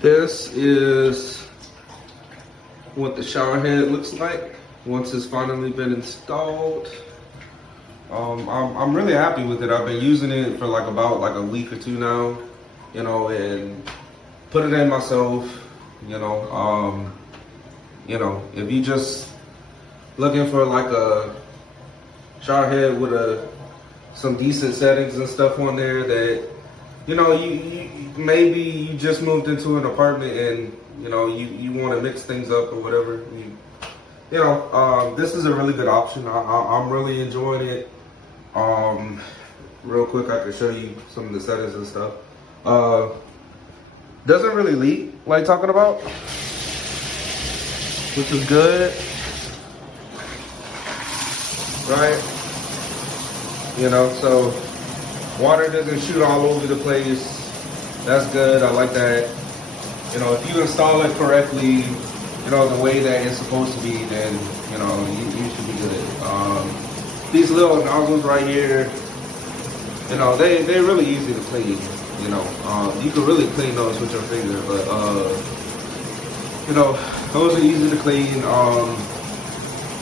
This is what the shower head looks like once it's finally been installed. I'm really happy with it. I've been using it for about a week or two now, and put it in myself, if you just looking for a shower head with some decent settings and stuff on there that, you maybe you just moved into an apartment and, you want to mix things up or whatever. This is a really good option. I'm really enjoying it. Real quick, I can show you some of the settings and stuff. Doesn't really leak like talking about, which is good, right? So water doesn't shoot all over the place. That's good. I like that. If you install it correctly, the way that it's supposed to be, then you should be good. These little nozzles right here, they're really easy to clean. You can really clean those with your finger, but those are easy to clean.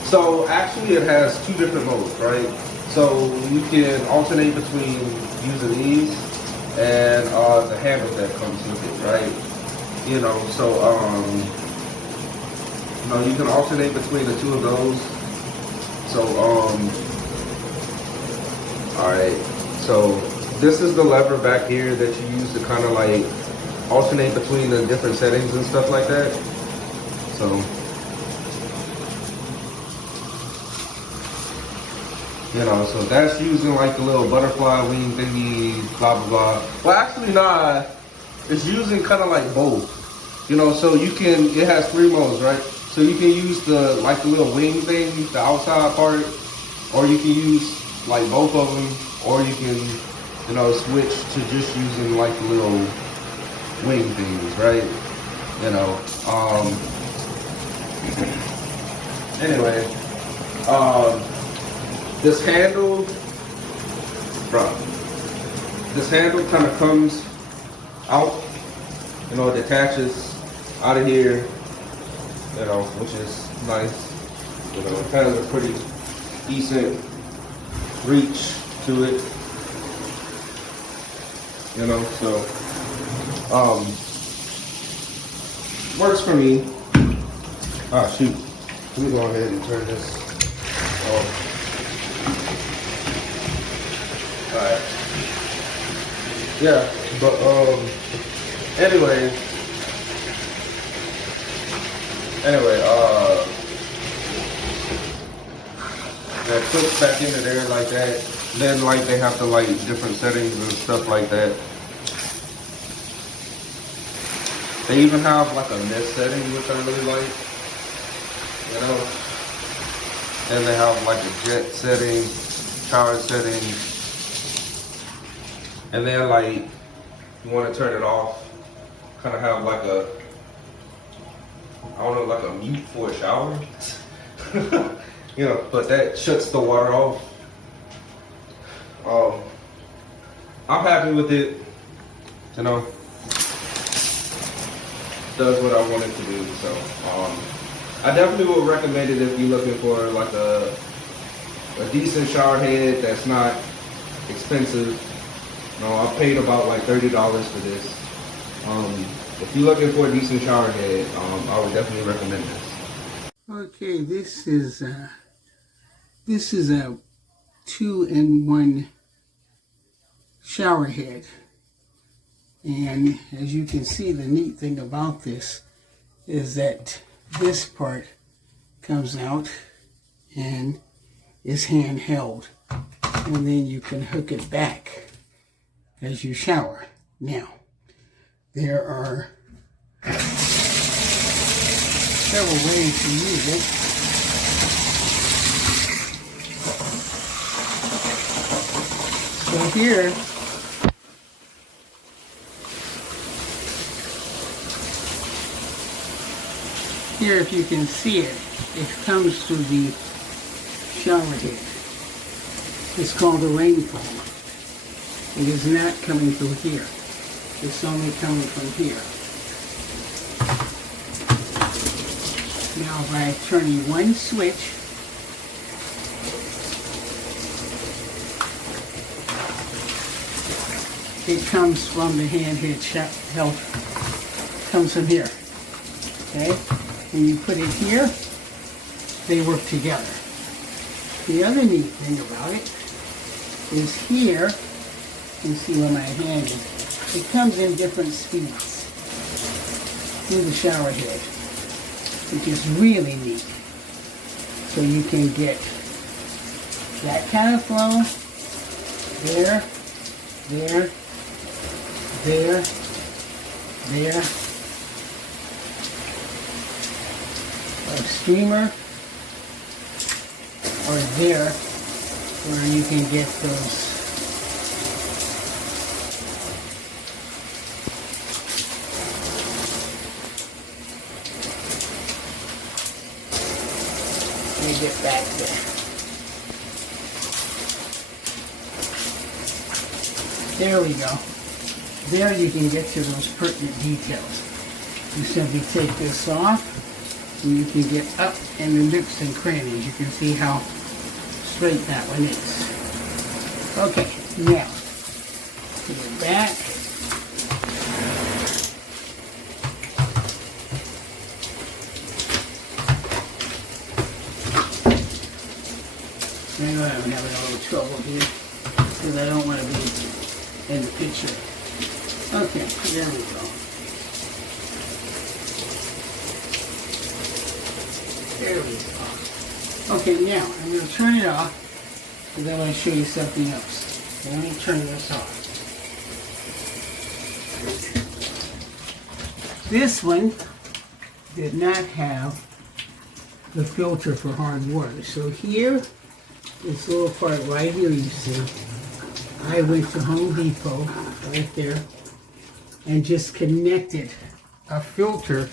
So actually, it has two different modes, right? So you can alternate between using these and the handle that comes with it, right? You can alternate between the two of those. So alright, so this is the lever back here that you use to kind of alternate between the different settings and stuff like that. So so that's using the little butterfly wing thingy, blah blah blah. Well, actually, nah, it's using kind of both. So you can, it has three modes, right? So you can use the little wing thing, the outside part, or you can use both of them, or you can switch to just using the little wing things, right? Anyway, this handle, this handle kind of comes out, it detaches out of here, which is nice. It has a pretty decent reach to it, so works for me. Ah, shoot. Let me go ahead and turn this off. Alright. Yeah, but anyway, that clicks back into there like that. Then they have to different settings and stuff like that. They even have a mist setting, which I really like. And they have a jet setting, shower setting. And then you want to turn it off, kind of have a mute for a shower. But that shuts the water off. I'm happy with it. Does what I want it to do. So I definitely would recommend it if you're looking for a decent shower head that's not expensive. I paid about $30 for this. If you're looking for a decent shower head, I would definitely recommend this. Okay, this is a 2-in-1 shower head, and as you can see, the neat thing about this is that this part comes out and is handheld, and then you can hook it back as you shower. Now, there are several ways to use it. So here, if you can see it, it comes through the shower head. It's called a rain foam. It is not coming through here. It's only coming from here. Now by turning one switch, it comes from the handheld, comes from here, okay? When you put it here, they work together. The other neat thing about it is here, you can see where my hand is, it comes in different speeds through the shower head, which is really neat. So you can get that kind of flow, there, there, there, there, a streamer, or there, where you can get those get back there. There we go. There you can get to those pertinent details. You simply take this off and you can get up in the nooks and crannies. You can see how straight that one is. Okay, now put it back. Anyway, I'm having a little trouble here because I don't want to be in the picture. Okay, there we go. There we go. Okay, now I'm going to turn it off because I want to show you something else. So let me turn this off. This one did not have the filter for hard water. So here, this little part right here you see, I went to Home Depot right there and just connected a filter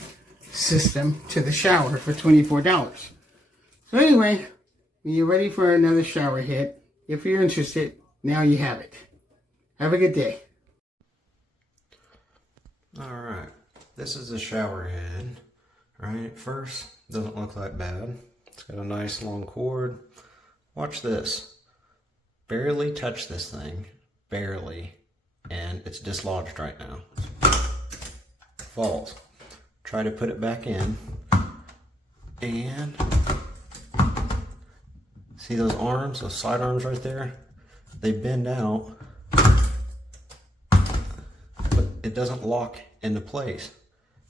system to the shower for $24. So anyway, when you're ready for another shower head, if you're interested, now you have it. Have a good day. Alright, this is the shower head. Right, at first, doesn't look like bad. It's got a nice long cord. Watch this. Barely touch this thing. Barely. And it's dislodged right now. Falls. Try to put it back in. And see those arms, those side arms right there? They bend out. But it doesn't lock into place.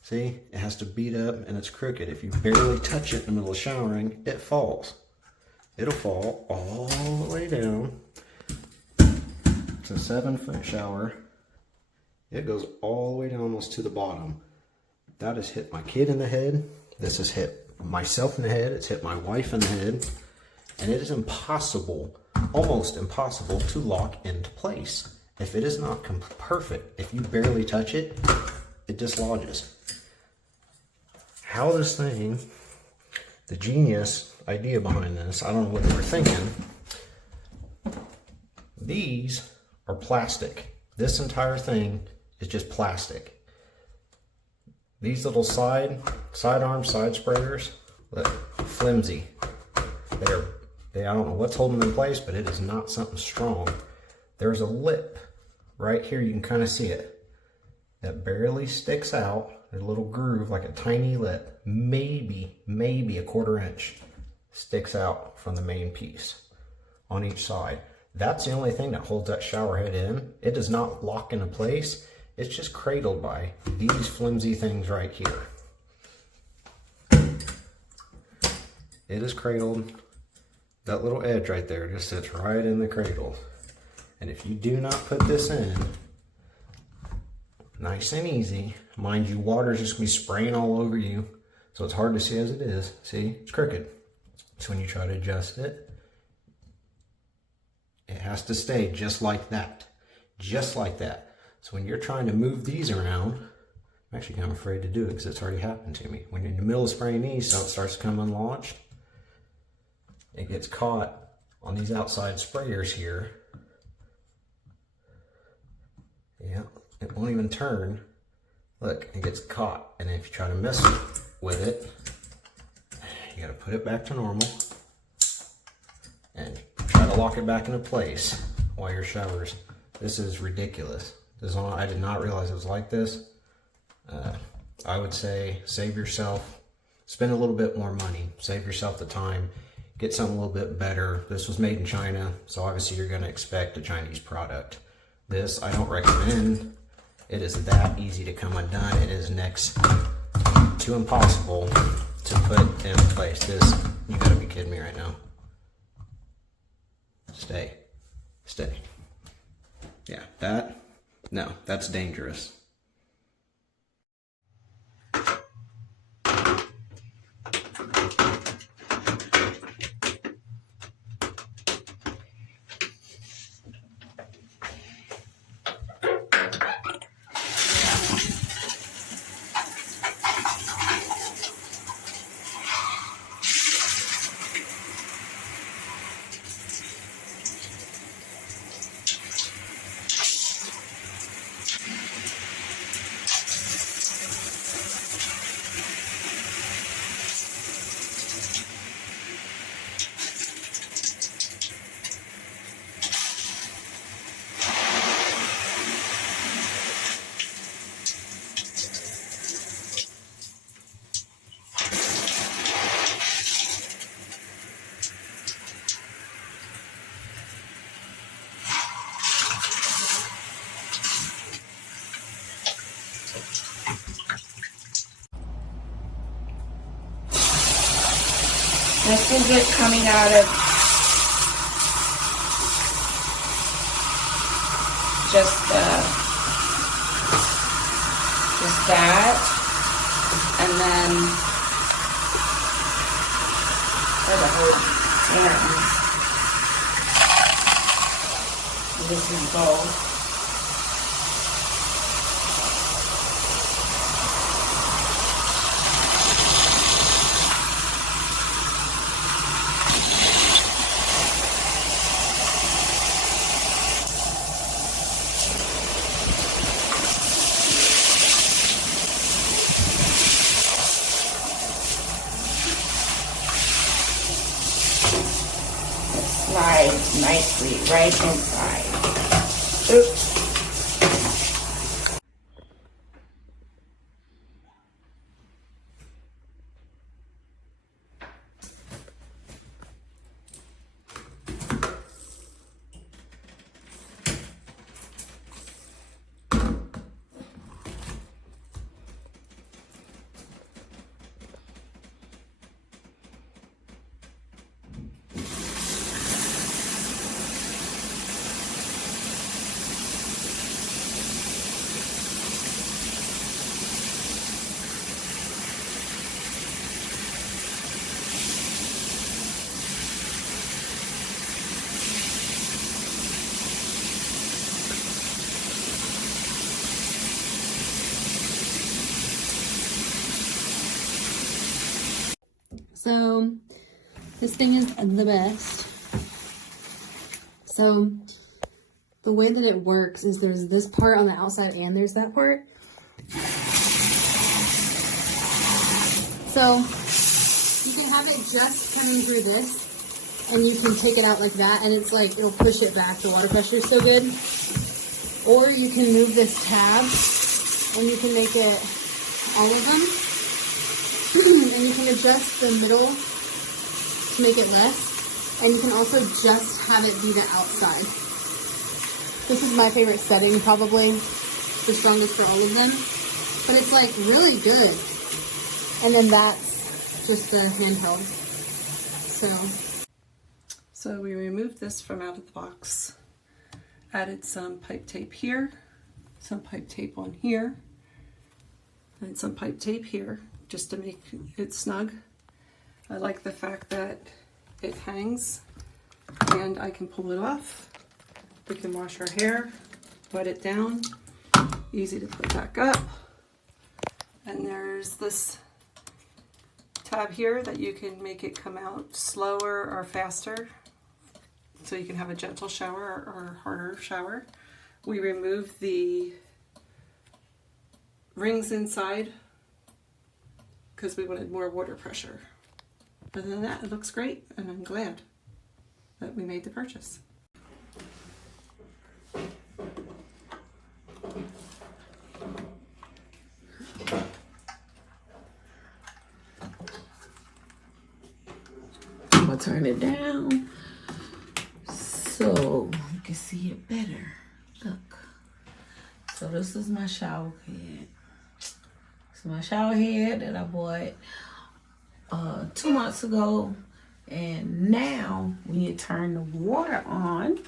See? It has to beat up and it's crooked. If you barely touch it in the middle of showering, it falls. It'll fall all the way down. It's a 7-foot shower. It goes all the way down almost to the bottom. That has hit my kid in the head. This has hit myself in the head. It's hit my wife in the head. And it is impossible, almost impossible, to lock into place. If it is not perfect, if you barely touch it, it dislodges. How this thing, the genius idea behind this, I don't know what they were thinking. These are plastic. This entire thing is just plastic. These little side arm side sprayers, look, flimsy. I don't know what's holding them in place, but it is not something strong. There's a lip right here, you can kind of see it, that barely sticks out. There's a little groove, like a tiny lip, maybe a 1/4 inch sticks out from the main piece on each side. That's the only thing that holds that shower head in. It does not lock into place. It's just cradled by these flimsy things right here. It is cradled. That little edge right there just sits right in the cradle. And if you do not put this in, nice and easy, mind you, water is just going to be spraying all over you, so it's hard to see as it is. See, it's crooked. So when you try to adjust it, it has to stay just like that. Just like that. So when you're trying to move these around, I'm actually kind of afraid to do it because it's already happened to me. When you're in the middle of spraying these, so it starts to come unlaunched, it gets caught on these outside sprayers here. Yeah, it won't even turn. Look, it gets caught. And if you try to mess with it, You gotta put it back to normal and try to lock it back into place while your showers. This is ridiculous. I did not realize it was like this. I would say save yourself, spend a little bit more money, save yourself the time, get something a little bit better. This was made in China, so obviously you're gonna expect a Chinese product. This I don't recommend. It is that easy to come undone. It is next to impossible to put in place. This, you gotta be kidding me right now. Stay. Yeah, no, that's dangerous. This is it coming out of just that, and then for the whole ends. This is gold. Slides nicely right inside. Oops. So this thing is the best. So the way that it works is there's this part on the outside and there's that part. So you can have it just coming through this and you can take it out like that and it's like, it'll push it back. The water pressure is so good. Or you can move this tab and you can make it all of them. And you can adjust the middle to make it less. And you can also just have it be the outside. This is my favorite setting, probably the strongest for all of them. But it's like really good. And then that's just the handheld. So we removed this from out of the box. Added some pipe tape here, some pipe tape on here, and some pipe tape here, just to make it snug. I like the fact that it hangs and I can pull it off. We can wash our hair, wet it down, easy to put back up. And there's this tab here that you can make it come out slower or faster, so you can have a gentle shower or harder shower. We remove the rings inside because we wanted more water pressure. other than that, it looks great, and I'm glad that we made the purchase. I'm gonna turn it down so you can see it better. Look. So this is my shower head. It's my shower head that I bought 2 months ago. And now when you turn the water on,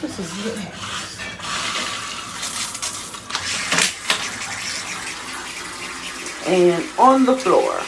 this is what happens. And on the floor.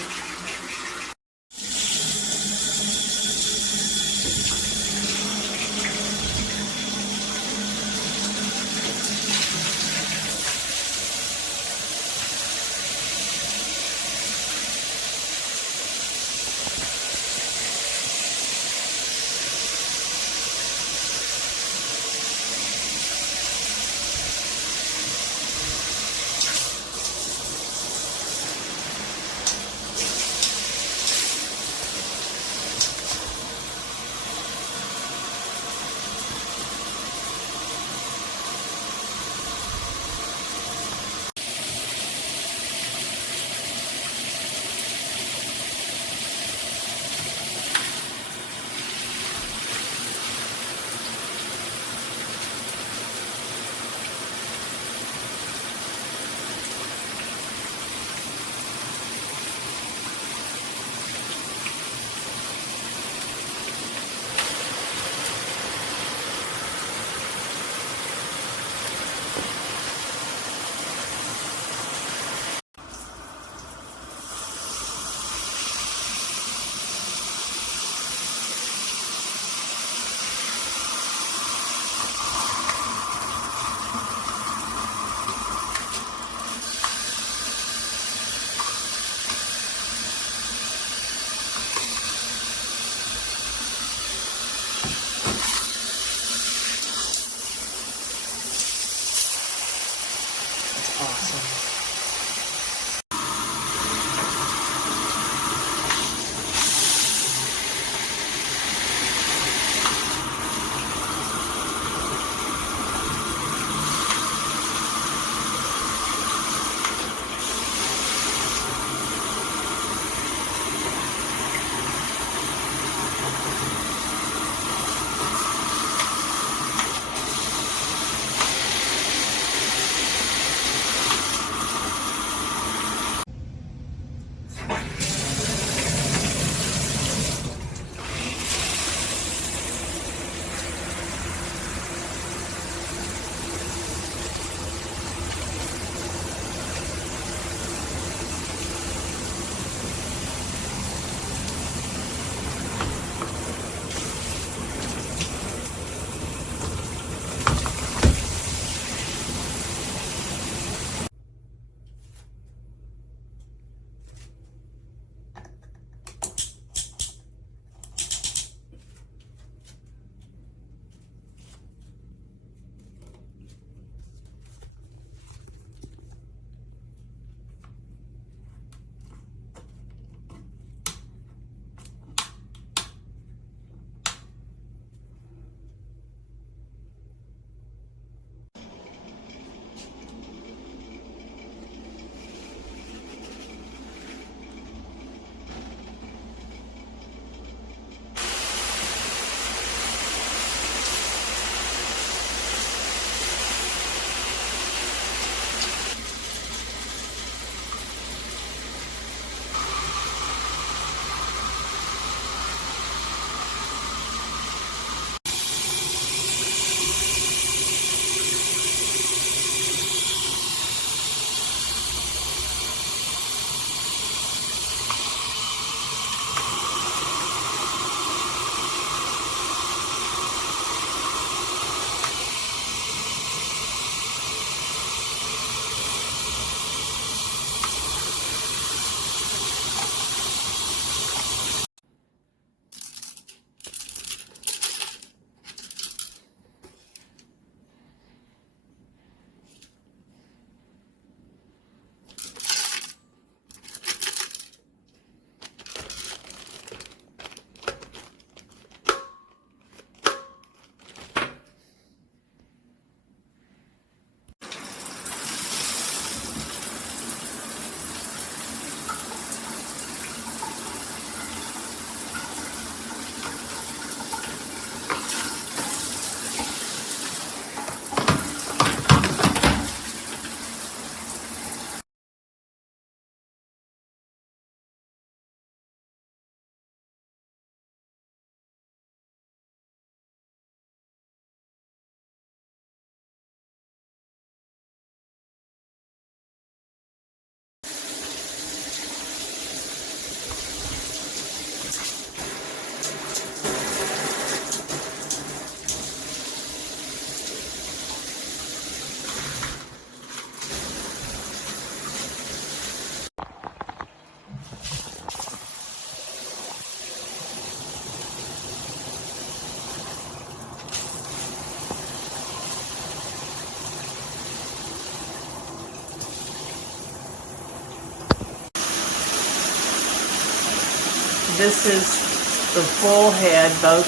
this is the full head, both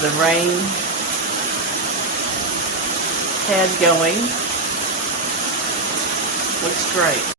the rain head going. Looks great.